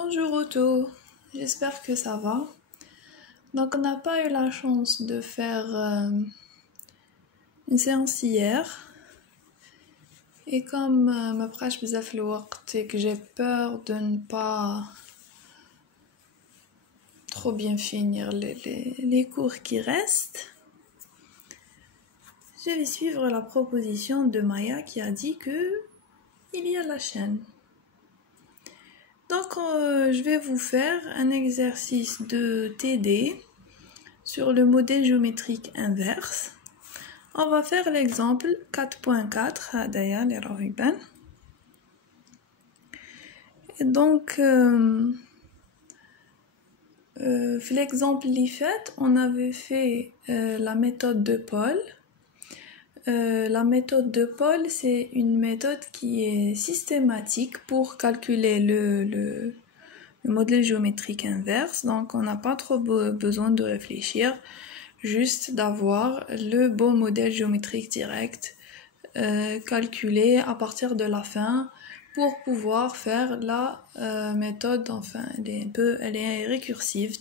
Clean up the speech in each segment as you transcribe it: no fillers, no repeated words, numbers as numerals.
Bonjour Otto, j'espère que ça va. Donc on n'a pas eu la chance de faire une séance hier. Et comme ma prache بزاف الوقت et que j'ai peur de ne pas trop bien finir les cours qui restent, je vais suivre la proposition de Maya qui a dit que il y a la chaîne. Donc je vais vous faire un exercice de TD sur le modèle géométrique inverse. On va faire l'exemple 4.4 هدايا اللي راه يبان. Donc في l'exemple اللي فات on avait fait la méthode de Paul. La méthode de Paul, c'est une méthode qui est systématique pour calculer le modèle géométrique inverse. Donc on n'a pas trop besoin de réfléchir, juste d'avoir le bon modèle géométrique direct calculé à partir de la fin pour pouvoir faire la méthode, enfin elle est récursive,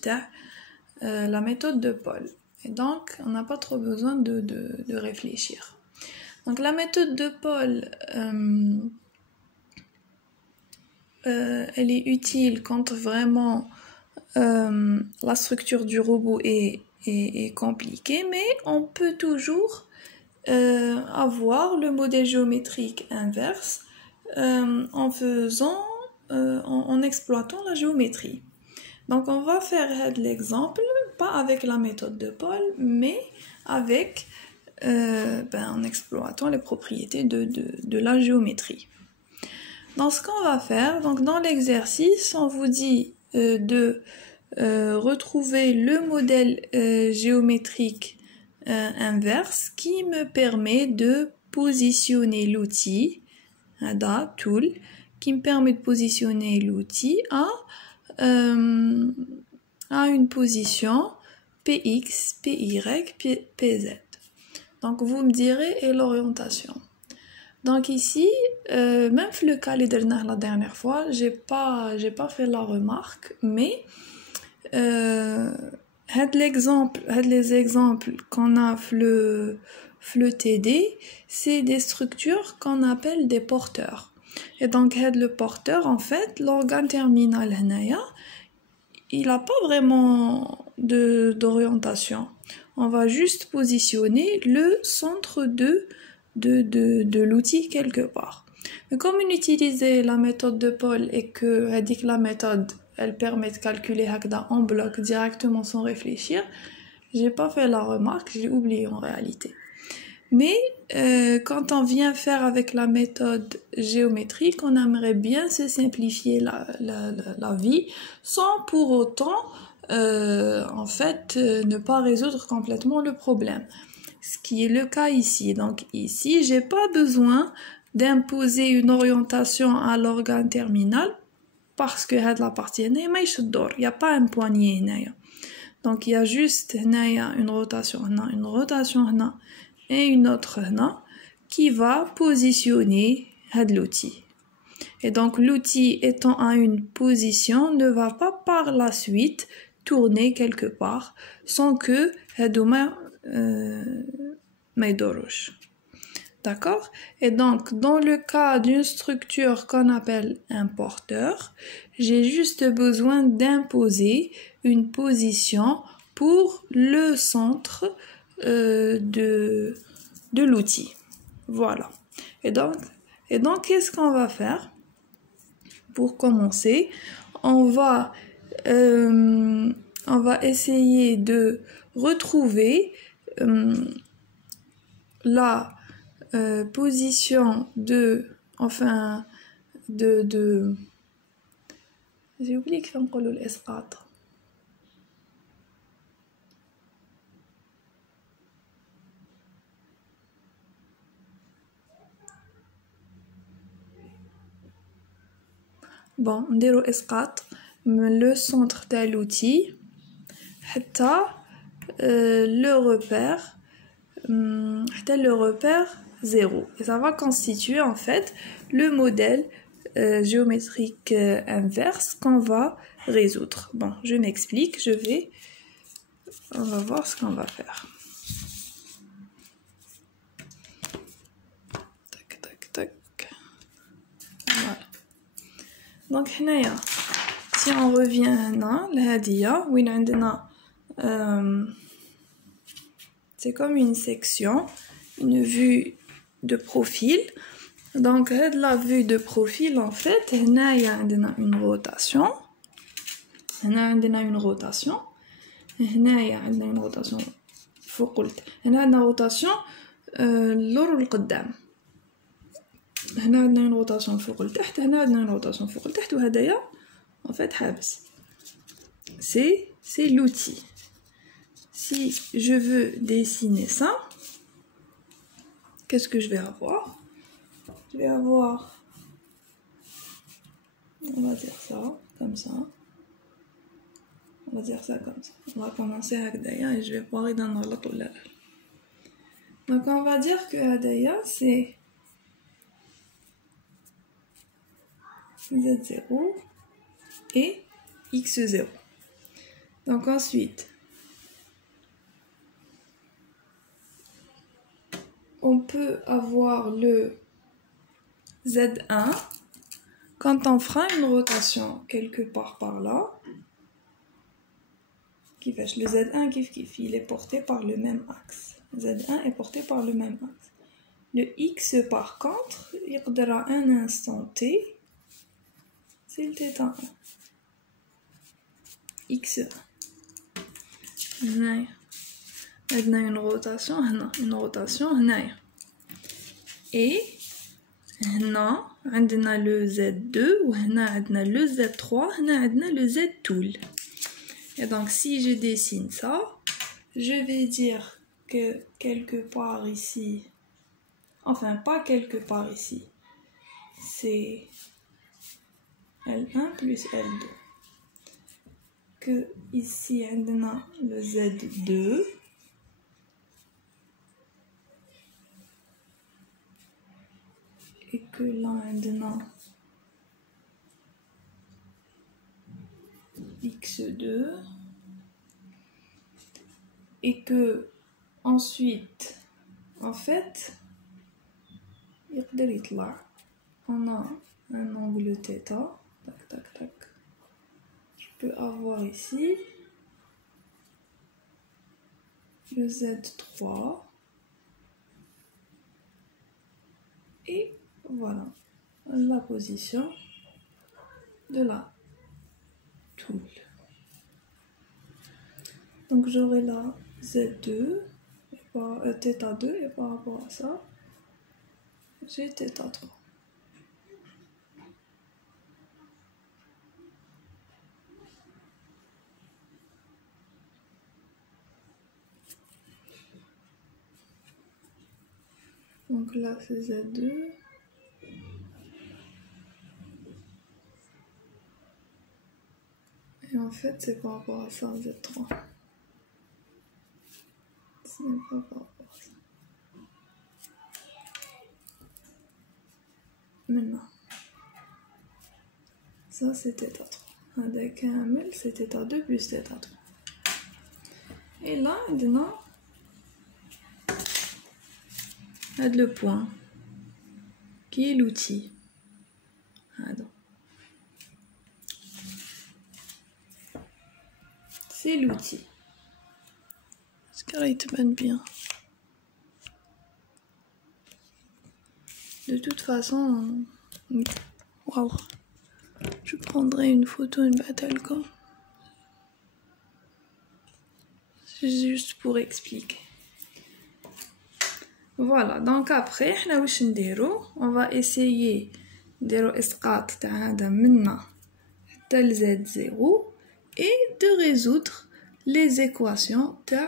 la méthode de Paul. Et donc on n'a pas trop besoin de réfléchir. Donc la méthode de Paul, elle est utile quand vraiment la structure du robot est compliquée, mais on peut toujours avoir le modèle géométrique inverse en exploitant la géométrie. Donc on va faire l'exemple, pas avec la méthode de Paul, mais avec en exploitant les propriétés de la géométrie. Donc ce qu'on va faire, donc dans l'exercice, on vous dit de retrouver le modèle géométrique inverse qui me permet de positionner l'outil, tool, qui me permet de positionner l'outil à une position PX, PY, PZ. Donc vous me direz et l'orientation. Donc ici, même le cas la dernière fois, j'ai pas fait la remarque, mais les exemples qu'on a le TD, c'est des structures qu'on appelle des porteurs. Et donc le porteur, en fait, l'organe terminal il n'a pas vraiment d'orientation. On va juste positionner le centre de l'outil quelque part. Mais comme on utilisait la méthode de Paul et que elle dit que la méthode elle permet de calculer en bloc directement sans réfléchir, j'ai pas fait la remarque, j'ai oublié en réalité. Mais quand on vient faire avec la méthode géométrique, on aimerait bien se simplifier la vie sans pour autant ne pas résoudre complètement le problème. Ce qui est le cas ici. Donc ici, j'ai pas besoin d'imposer une orientation à l'organe terminal parce que la partie il n'y a pas un poignet. Donc il y a juste une rotation et une autre qui va positionner l'outil. Et donc l'outil étant à une position ne va pas par la suite tourner quelque part sans que d'accord? Et donc dans le cas d'une structure qu'on appelle un porteur, j'ai juste besoin d'imposer une position pour le centre de l'outil. Voilà. Et donc qu'est-ce qu'on va faire? Pour commencer, on va essayer de retrouver la position j'ai oublié que on dit l'isqat. Bon, نديرو اسقاط من le centre de l'outil حتى le repère 0. Et ça va constituer en fait le modèle géométrique inverse qu'on va résoudre. Bon, je m'explique, on va voir ce qu'on va faire. Tac, tac, tac. Voilà. Donc, si on revient là, l'hadia, où c'est comme une section, une vue de profil. Donc, la vue de profil, en fait, il y a une rotation. Il y a une rotation. Il y a une rotation. Il y a une rotation l'or ou le قدام. Il y a une rotation فوق لتحت. Il y a une rotation فوق لتحت. وهذايا en fait حابس. C'est l'outil. Si je veux dessiner ça, qu'est-ce que je vais avoir? Je vais avoir, on va dire ça, comme ça. On va dire ça comme ça. On va commencer avec Daya et je vais voir dans le ou là. Donc on va dire que Daya c'est Z0 et X0. Donc ensuite, on peut avoir le Z1 quand on fera une rotation quelque part par là. Le Z1 il est porté par le même axe. Z1 est porté par le même axe. Le X par contre, il y aura un instant T, c'est le θ1. X1. On a une rotation, et on a le Z2, on a le Z3, on a le Z tool. Et donc, si je dessine ça, je vais dire que quelque part ici, enfin pas quelque part ici, c'est L1 plus L2. Que ici, on a le Z2. Et que là, on a X2. Et que ensuite, en fait, on a un angle θ. Tac, tac, tac. Je peux avoir ici le Z3. Et voilà la position de la tool. Donc j'aurai là Z2, θ2 et par rapport à ça, j'ai θ3. Donc là c'est Z2. Et en fait c'est par rapport à ça Z3. Ce n'est pas par rapport à ça. Maintenant. Ça c'est θ3. Avec un ml c'est θ2 plus θ3. Et là on a le point qui est l'outil. C'est l'outil. Est-ce qu'elle te bonne bien? De toute façon, waouh, je prendrai une photo, une battle comme. C'est juste pour expliquer. Voilà, donc après, on va essayer de إسقاط تاع هذا منا حتى ل Z0 et de résoudre les équations de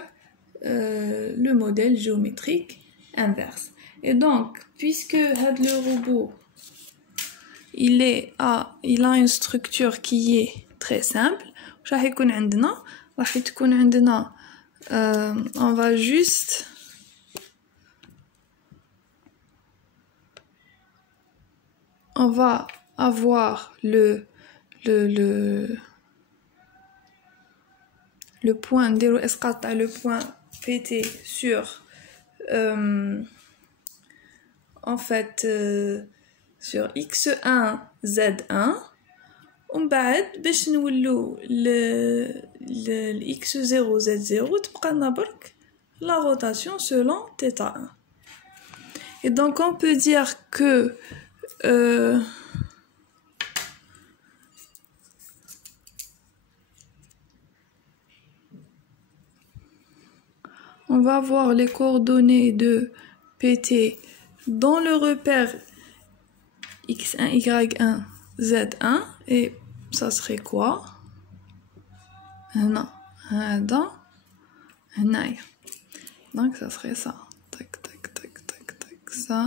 le modèle géométrique inverse. Et donc, puisque le robot il a une structure qui est très simple, on va juste avoir le point le point PT sur en fait sur x1 z1 ومن بعد باش نولو ل x0 z0 تبقى لنا برك la rotation selon θ1. Et donc on peut dire que on va voir les coordonnées de PT dans le repère x1, y1, z1 et ça serait quoi? هنا هذا هنايا. Donc ça serait ça. Tac tac tac tac tac ça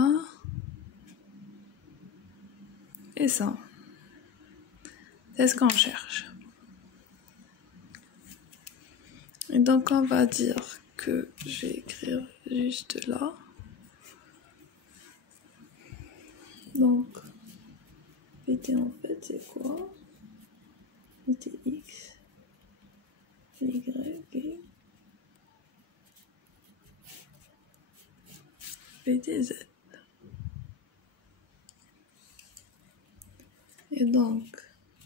et ça. C'est ce qu'on cherche. Et donc on va dire que je vais écrire juste là. Donc PT en fait c'est quoi? PT X, Y et PTZ. Et donc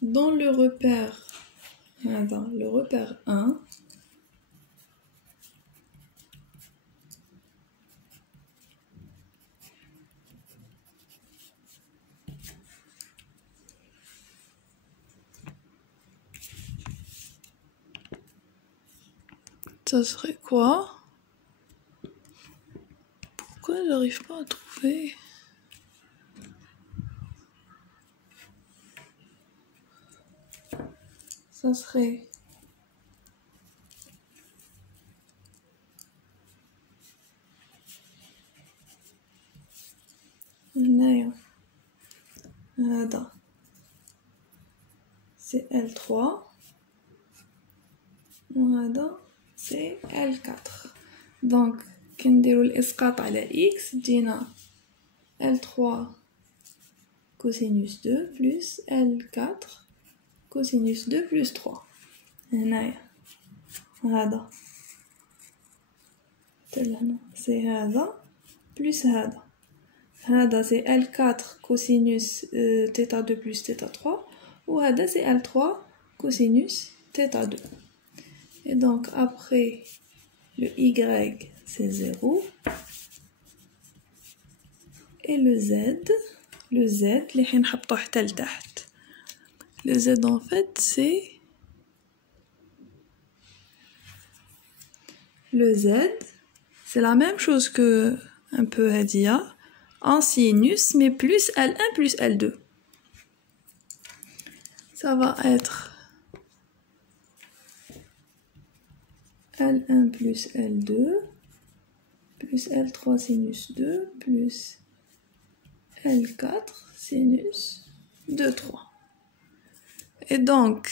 dans le repère 1, ça serait quoi? Pourquoi j'arrive pas à trouver? Ça serait هنايا هذا c'est L3 وهذا c'est L4. donc كنديرو الإسقاط على X تجينا L3 cosinus 2 plus L4 cosinus 2 plus 3 هنايا هذا تلهنا c'est هذا plus هذا c'est L4 cosinus θ2 plus θ3 وهذا c'est L3 cosinus θ2. Et donc après le Y c'est 0 et le Z اللي حنحطوه حتى لتحت le Z en fait c'est le Z c'est la même chose que un peu Hadia en sinus mais plus L1 plus L2. Ça va être L1 plus L2 plus L3 sinus 2 plus L4 sinus de 3. Et donc,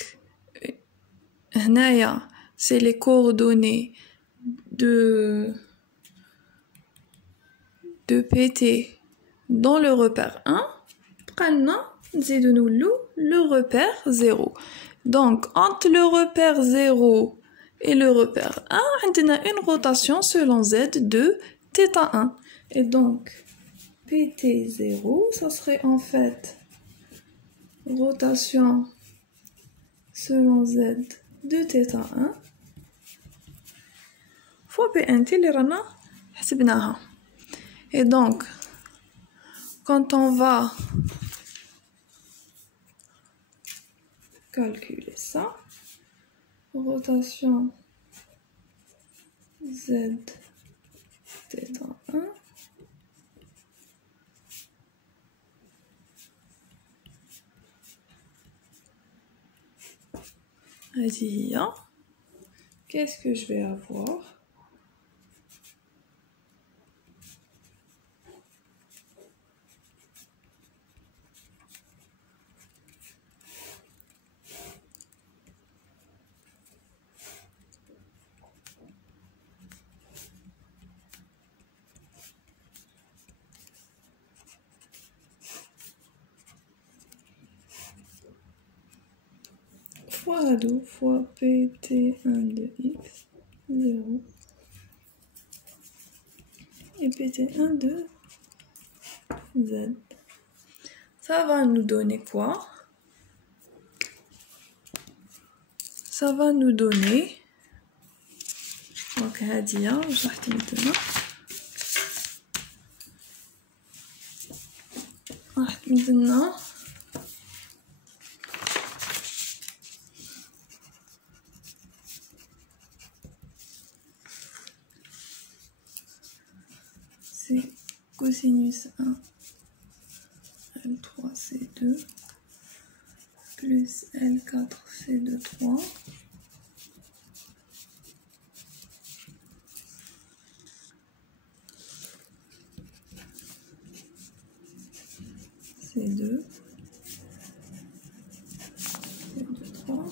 هنايا c'est les coordonnées de PT dans le repère 1. Prenons le repère 0. Donc, entre le repère 0 et le repère 1, on a une rotation selon Z de θ1. Et donc, PT0, ça serait en fait rotation selon Z de θ1 fois PNT اللي رانا حسبناها. Et donc, quand on va calculer ça, rotation Z θ1 qu'est-ce que je vais avoir? fois hado fois pt1 de x 0 et pt1 de z. Ça va nous donner quoi? Ça va nous donner donc هادية شرحت مثلا راح تمدلنا c'est cosinus 1 L3 C2 plus L4 C2 3 C2 C2 3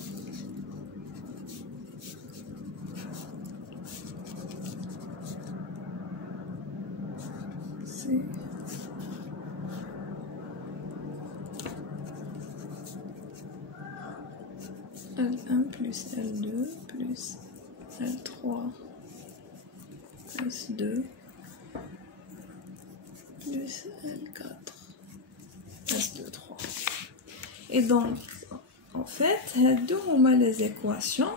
C L1 plus L2 plus L3 plus 2 plus L4 plus 2, 3. Et donc, en fait, on a les équations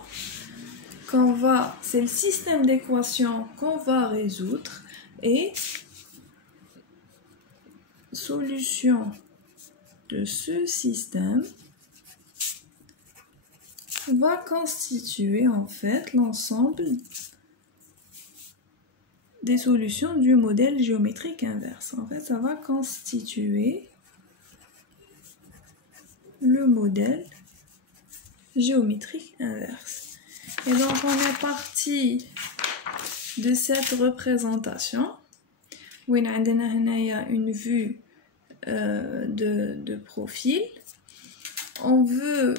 c'est le système d'équations qu'on va résoudre et solution de ce système va constituer en fait l'ensemble des solutions du modèle géométrique inverse. En fait, ça va constituer le modèle géométrique inverse. Et donc, on est parti de cette représentation où il y a une vue de profil. On veut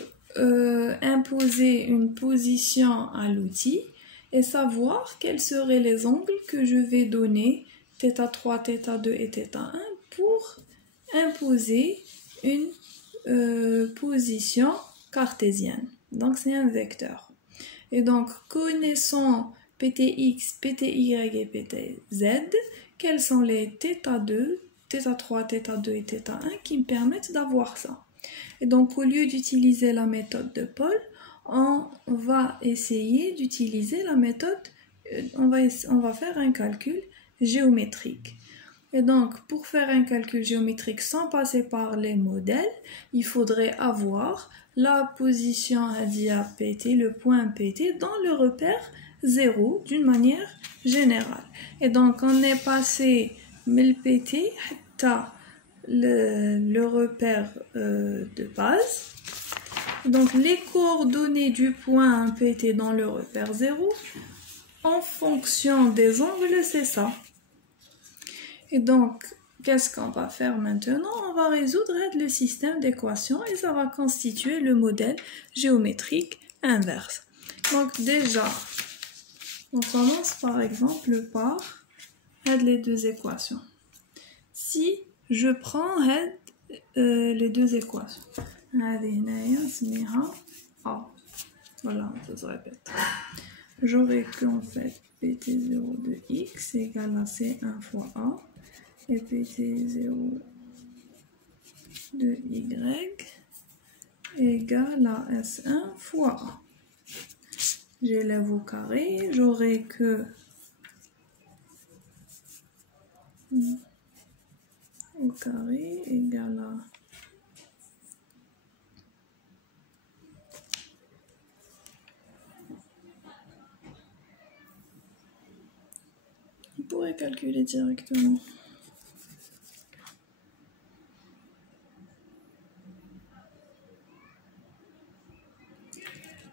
imposer une position à l'outil et savoir quels seraient les angles que je vais donner, θ3, θ2 et θ1, pour imposer une position cartésienne. Donc c'est un vecteur. Et donc connaissant ptx, pty et ptz, quels sont les θ2, θ3, θ2 et θ1 qui me permettent d'avoir ça. Et donc au lieu d'utiliser la méthode de Paul, on va essayer d'utiliser la méthode, on va faire un calcul géométrique. Et donc pour faire un calcul géométrique sans passer par les modèles, il faudrait avoir la position à pt, le point pt dans le repère 0 d'une manière générale. Et donc on est passé de pt à le repère de base. Donc les coordonnées du point pt dans le repère 0 en fonction des angles, c'est ça. Et donc qu'est-ce qu'on va faire maintenant? On va résoudre le système d'équations et ça va constituer le modèle géométrique inverse. Donc déjà, on commence par exemple par les deux équations. Si je prends les deux équations, voilà, ça se répète. J'aurai qu'en fait pt0 de x égale à c1 fois a et pt0 de y égale à s1 fois a. J'élève au carré, j'aurai que au carré égale à on pourrait calculer directement.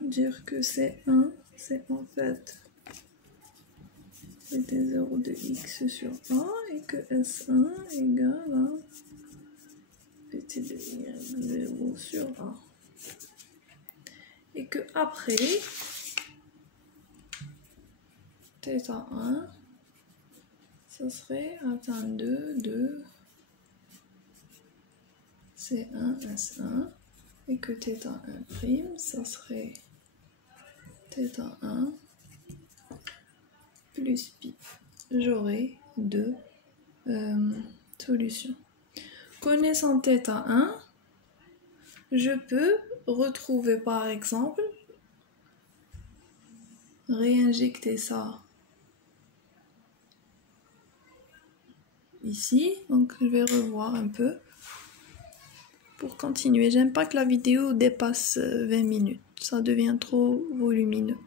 Dire que C1 c'est en fait pt0 de x sur a et que S1 égale à pt de y0 sur a. Et que après θ1 ça serait atteint 2 de C1 S1 et que θ1', ça serait θ1 plus pi. J'aurai deux solutions. Connaissant θ1, je peux retrouver par exemple, réinjecter ça ici. Donc je vais revoir un peu pour continuer. J'aime pas que la vidéo dépasse 20 minutes, ça devient trop volumineux.